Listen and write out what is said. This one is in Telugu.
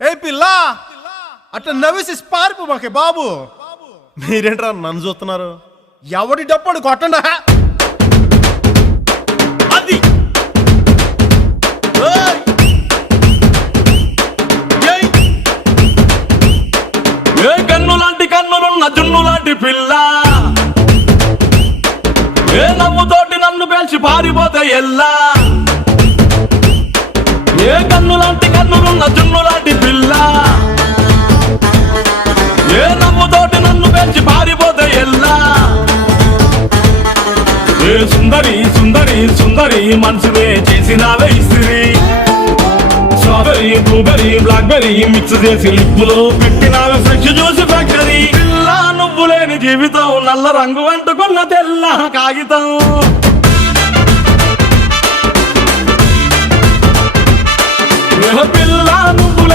ఏ పిల్ల అట్లా నవ్వేసి పారిపోమాకే బాబు. మీరేంట్రా నన్ను చూస్తున్నారు? ఎవడి డప్పుడు కొట్టండా. అది ఏ కన్ను లాంటి కన్నులున్న జున్ను లాంటి పిల్ల, ఏ నవ్వుతోటి నన్ను పేల్చి పారిపోతే ఎల్లా. ఏ కన్ను లాంటి కన్నులున్న జున్ను లాంటి పిల్ల, ఏ నవ్వుతోటి నన్ను పేల్చి పారిపోతే ఎల్లా. ఏ సుందరి సుందరి సుందరి మనసునే చేసినావే ఇస్త్రీ. స్ట్రాబెరీ బ్లూబెరీ బ్లాక్బెరీ మిక్స్ చేసి లిప్పులో పెట్టినావే ఫ్రెష్ జ్యూస్ ఫ్యాక్టరీ. పిల్ల నువ్వు లేని జీవితం నల్ల రంగు అంటుకున్న తెల్ల కాగితం. పిల్ల నువ్వు